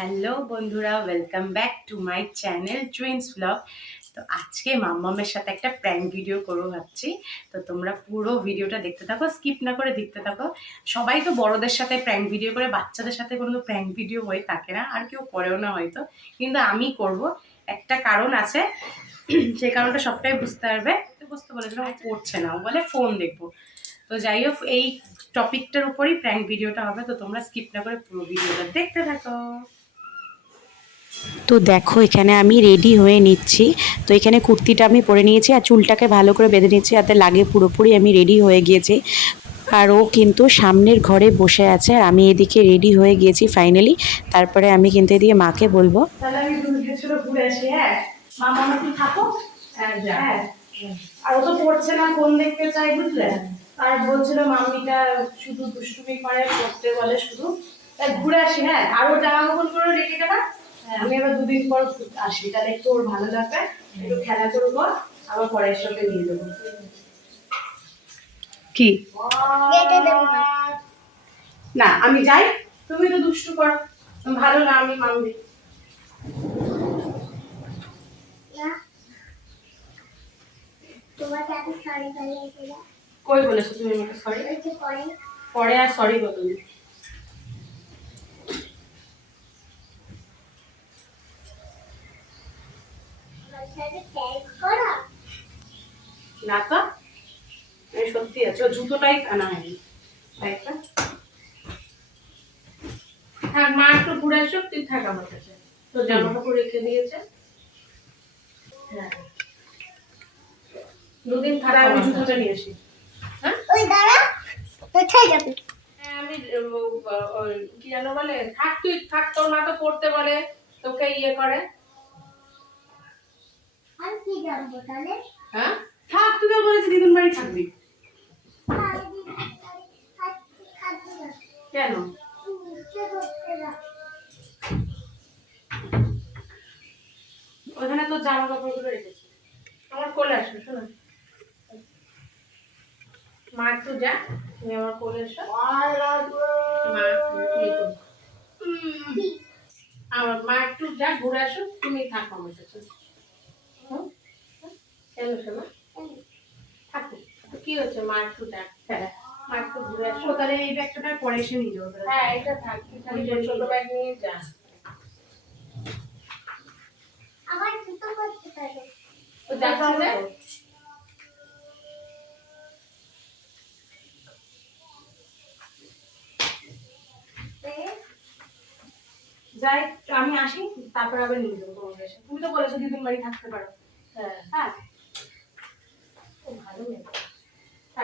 Hello বন্ধুরা welcome back to my channel twins blog তো আজকে মাম্মামের সাথে একটা প্র্যাঙ্ক ভিডিও করব ভাবছি। তো তোমরা পুরো ভিডিওটা দেখতে থাকো স্কিপ না করে দেখতে থাকো। সবাই তো বড়দের সাথে প্র্যাঙ্ক ভিডিও করে, বাচ্চাদের সাথে কোনো প্র্যাঙ্ক ভিডিও হয়ে থাকে না, আর কেউ করেও না হয়তো। কিন্তু আমি করব। একটা কারণ আছে সেই কারণটা সবটাই বুঝতে পারবে। বুঝতে বলেছিল ও পড়ছে না, ও বলে ফোন দেখব। তো যাই হোক, এই টপিকটার উপরই প্র্যাঙ্ক ভিডিওটা হবে, তো তোমরা স্কিপ না করে পুরো ভিডিওটা দেখতে থাকো। তো দেখো এখানে আমি রেডি হয়ে নিচ্ছি। তো এখানে কুর্তিটা আমি পরে নিয়েছি আর চুলটাকে ভালো করে বেঁধে নিচ্ছি যাতে লাগে পুরোপুরি আমি রেডি হয়ে গিয়েছি। আর ও কিন্তু সামনের ঘরে বসে আছে আর আমি এদিকে রেডি হয়ে গিয়েছি ফাইনালি তারপরে আমি কিন্তু এদিকে মাকে বলব। হ্যাঁ? থাকো? হ্যাঁ আর ও তো পড়ছে না ফোন দেখতে চাই বুঝলে? আর বলছিল মাম্মিটা শুধু দুষ্টুমি করে পড়তে বলে শুধু। ঘুরে আসি হ্যাঁ? আরও জামা করে রেখে গেলাম। আমি এবার দুদিন পর আসি তাহলে একটু ওর ভালো লাগবে একটু খেলা করব আবার পরের সঙ্গে নিয়ে দেবো কি? না। আমি যাই তুমি তো দুষ্টু করো ভালো না আমি এসে কই বলেছ তুমি আমাকে সরি পরে। পরে আর সরি বলো না। আমার সাথে ট্যাগ করা না তো আমি সত্যি আছে জুতোটাই আনা হয়নি। তাই তো থাক মা একটু ঘুরে আসো তুই থাক আমার কাছে। তো জামা কাপড় রেখে দিয়েছে। হ্যাঁ। দুদিন থাক আমি জুতোটা নিয়ে আসি। হ্যাঁ? ওই দাঁড়া কোথায় যাবে হ্যাঁ, আমি কি যেন বলে থাক তুই থাক তোর মা তো পড়তে বলে তোকে ইয়ে করে। হ্যাঁ? থাক, তুই বলেছি বাড়ি থাকবি। কেন? ওখানে তো জামা রেখেছি। আমার কোলে আসো, শোনো। মা একটু যা, তুমি আমার কোলে এসো। আমার মা একটু যা, ঘুরে আসো, তুমি থাকো আমার কাছে? কেন শোনো থাকো। কি হচ্ছে মা একটু হ্যাঁ। মা একটু ঘুরে আসো তাহলে এই ব্যাগটা পরে এসে নিয়ে যাব হ্যাঁ এটা থাক। ছোট ব্যাগ নিয়ে যা। আমার জুতো করতে পারো। ও যাচ্ছে যাই আমি আসি তারপর আবার নিয়ে যাব এসে তুমি তো বলেছ দুদিন বাড়ি থাকতে পারো। হ্যাঁ। হ্যাঁ খুব ভালো মেয়ে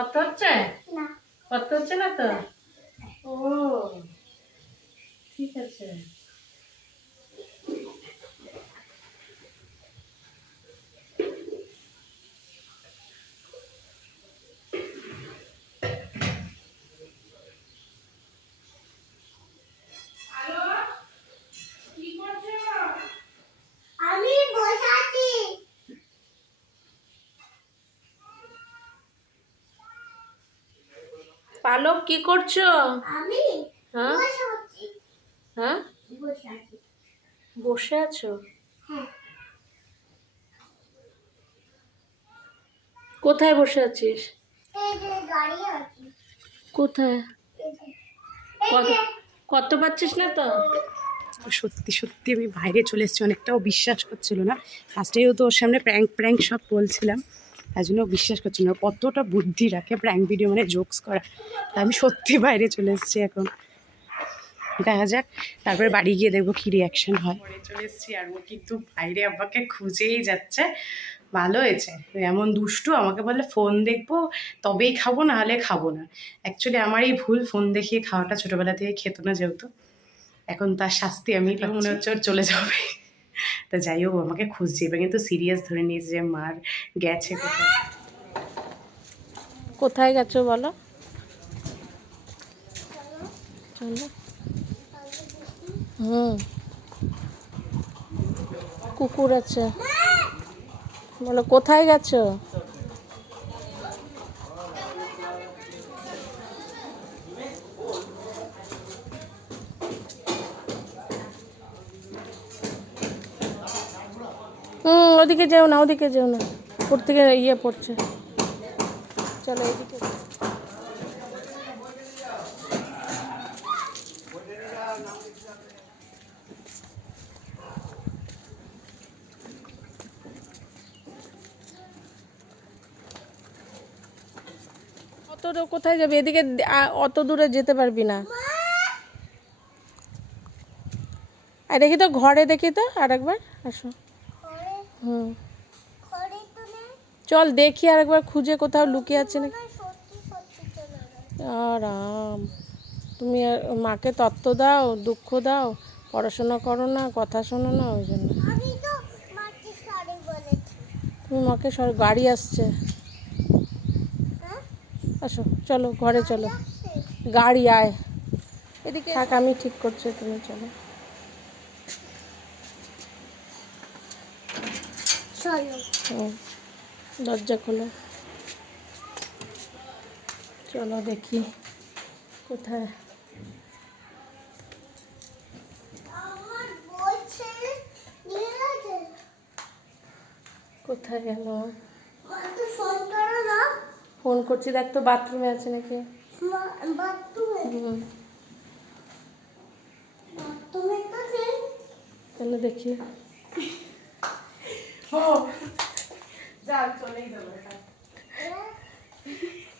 কত হচ্ছে? না। কত হচ্ছে না তো? ও ঠিক আছে আমি বসে আছি পালক কি করছ? আমি হ্যাঁ? বসে হ্যাঁ? বসে আছো। হ্যাঁ। কোথায় বসে আছিস? এই যে গাড়ি আছে। কোথায়? কত কত পাচ্ছিস না তো? সত্যি সত্যি আমি বাইরে চলে এসেছি অনেকটাও বিশ্বাস করছিল না। ফার্স্টেও তো ওর সামনে প্র্যাঙ্ক প্র্যাঙ্ক সব বলছিলাম। তাই জন্য বিশ্বাস করছিল না। কতটা বুদ্ধি রাখে প্র্যাঙ্ক ভিডিও মানে জোকস করা। তা আমি সত্যি বাইরে চলে এসেছি এখন। দেখা যাক তারপরে বাড়ি গিয়ে দেখব কী রিয়াকশন হয়। চলে এসেছি আর ও কিন্তু বাইরে আব্বাকে খুঁজেই যাচ্ছে। ভালো হয়েছে। এমন দুষ্টু আমাকে বলে ফোন দেখব তবেই খাব না হলে খাব না। অ্যাকচুয়ালি আমার এই ভুল ফোন দেখিয়ে খাওয়াটা ছোটোবেলা থেকে খেত না যেহেতু। এখন তার শাস্তি আমি। মনে হচ্ছে ওর চলে যাবে। তো যাই হোক আমাকে খুঁজছে। এবার কিন্তু সিরিয়াস ধরে নিয়েছে যে মার গেছে কোথায়। কোথায় গেছো বলো? হুম। কুকুর আছে। বলো, কোথায় গেছো? হুম ওদিকে যেও না ওদিকে যেও না। উপর থেকে ইয়ে পড়ছে। চলো এদিকে। অত কোথায় যাবি? এদিকে অত দূরে যেতে পারবি না। আর দেখি তো ঘরে দেখি তো আর একবার আসো। হুম। চল দেখি আর একবার খুঁজে কোথাও লুকিয়ে আছে নাকি। আরাম। তুমি আর মাকে তত্ত্ব দাও দুঃখ দাও পড়াশোনা করো না কথা শোনো না ওই জন্য। তুমি মাকে সর গাড়ি আসছে। আসো চলো ঘরে চলো। গাড়ি আয়। এদিকে থাক আমি ঠিক করছি তুমি চলো চলো হুম দরজা খোলো। চলো দেখি কোথায়। কোথায় গেল? ফোন করছি দেখ তো বাথরুমে আছে নাকি। মা- বাথরুমে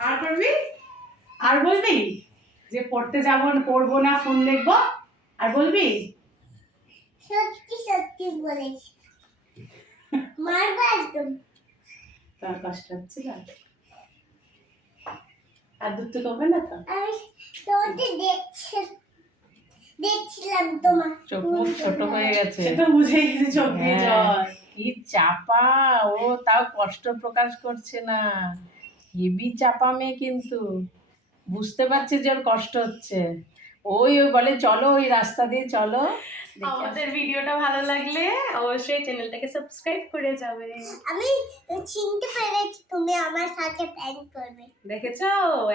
আর করবি? আর বলবি যে পড়তে যাব পড়ব না ফোন দেখব? আর বলবি? সত্যি সত্যি বলেছি। মারবো একদম। তার কষ্ট হচ্ছে না। আর দুধ তো কমবে না তো? আমি তোমাকে দেখছি দেখছিলাম তোমার। চোখ ছোট হয়ে গেছে। সে তো বুঝে গেছি চোখ দিয়ে হ্যাঁ। জল। কি চাপা? ও তাও কষ্ট প্রকাশ করছে না। হেবি চাপা মেয়ে কিন্তু। বুঝতে পারছে যে ওর কষ্ট হচ্ছে। ওই ওই বলে চলো ওই রাস্তা দিয়ে চলো। আমাদের ভিডিওটা ভালো লাগলে অবশ্যই চ্যানেলটাকে সাবস্ক্রাইব করে যাবে। আমি চিনতে পেরেছি তুমি আমার সাথে প্র্যাঙ্ক করবে। দেখেছ?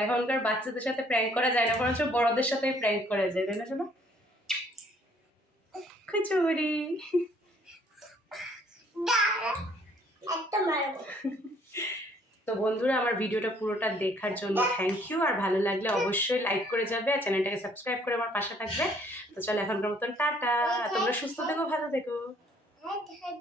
এখনকার বাচ্চাদের সাথে প্র্যাঙ্ক করা যায় না বরঞ্চ বড়দের সাথে প্র্যাঙ্ক করা যায় তাই না শোনো? খুচুরি দাঁড়া, একটা মারবো তো বন্ধুরা আমার ভিডিওটা পুরোটা দেখার জন্য থ্যাংক ইউ আর ভালো লাগলে অবশ্যই লাইক করে যাবে আর চ্যানেলটাকে সাবস্ক্রাইব করে আমার পাশে থাকবে। তো চলো এখনকার মতন টাটা। তোমরা সুস্থ থেকো ভালো থেকো। হ্যাঁ, হ্যাঁ,